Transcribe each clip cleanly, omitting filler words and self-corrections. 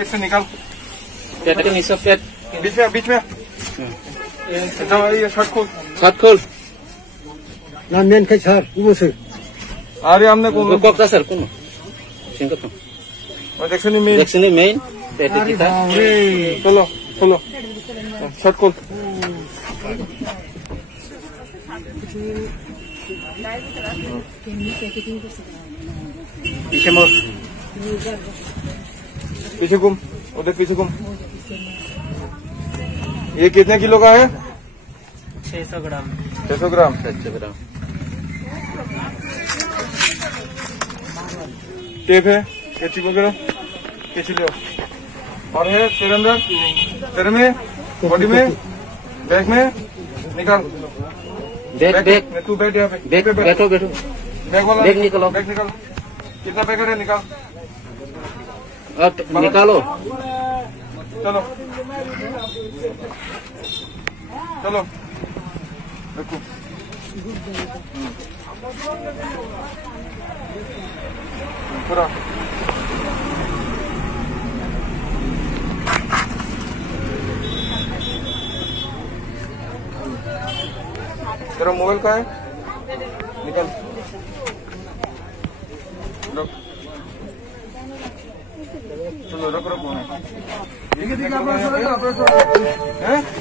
इससे निकाल पेट के नीचे पेट बीच में ये शर्ट खोल ना मेन के सर वो से अरे हमने कौन कब था सर कौन सिंगल तो और देखने मेन पेट की था चलो शर्ट खोल पीछे मोड़ पीछे घूम उधर पीछे घूम ये कितने किलो का है 600 ग्राम 600 ग्राम टेप है कैची वगैरह कैची लो और है तेरे अंदर तेरे में बॉडी में बैग में निकाल बैग तू बैठ यहाँ पे बैठो बैग वाला बैग निकाल कितना पैकेट है निकाल अब निकालो चलो रखो पूरा तेरा मोबाइल का है निकल चलो रखो ठीक है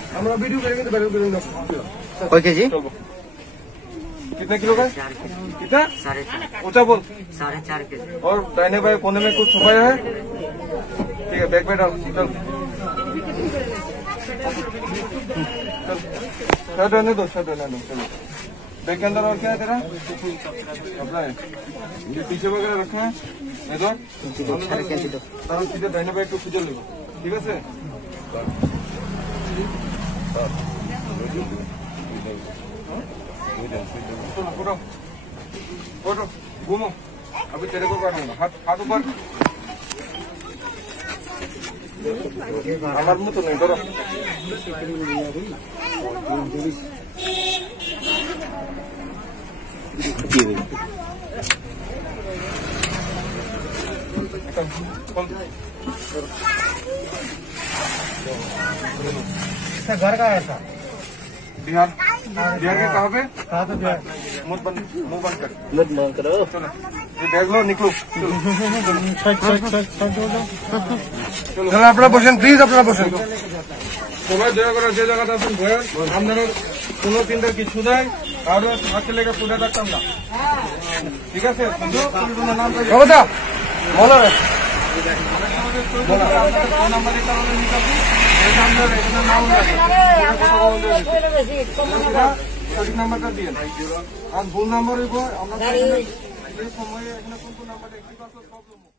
हमारा वीडियो करेंगे तो करेंगे ओके जी कितने किलो का कितना 4.5 ऊंचा बोल 4.5 के और दाहिने बाएं कोने में कुछ छुपाया है ठीक है बैग में डाल चल शर्ट रहने दो चलो बैग के अंदर और क्या है तेरा कपड़ा है ये पीछे वगैरह रखा है इधर सीधे दाहिने बाएं को खुजल लो ठीक है सर फोटो घूमो अभी तेरे को काटूंगा हाथ ऊपर हमारे मुंह तो नहीं करो घर का है सर बिहार के कहाँ पे मुंह बंद कर मत मान करो चलो ये बैग लो निकलो चलो अपना पोषण प्लीज अपना पोषण সবাই দয়া করে যে জায়গাটা আছেন ভয়ের আপনারা কোনো চিন্তা কিছু নাই আর হাতে লেগে পুজো রাখতাম না ঠিক আছে কিন্তু নাম বাবা বলো রে সঠিক নাম্বারটা দিয়ে আর ভুল নাম্বার হইব আমরা সময় এখানে কোন নাম্বারটা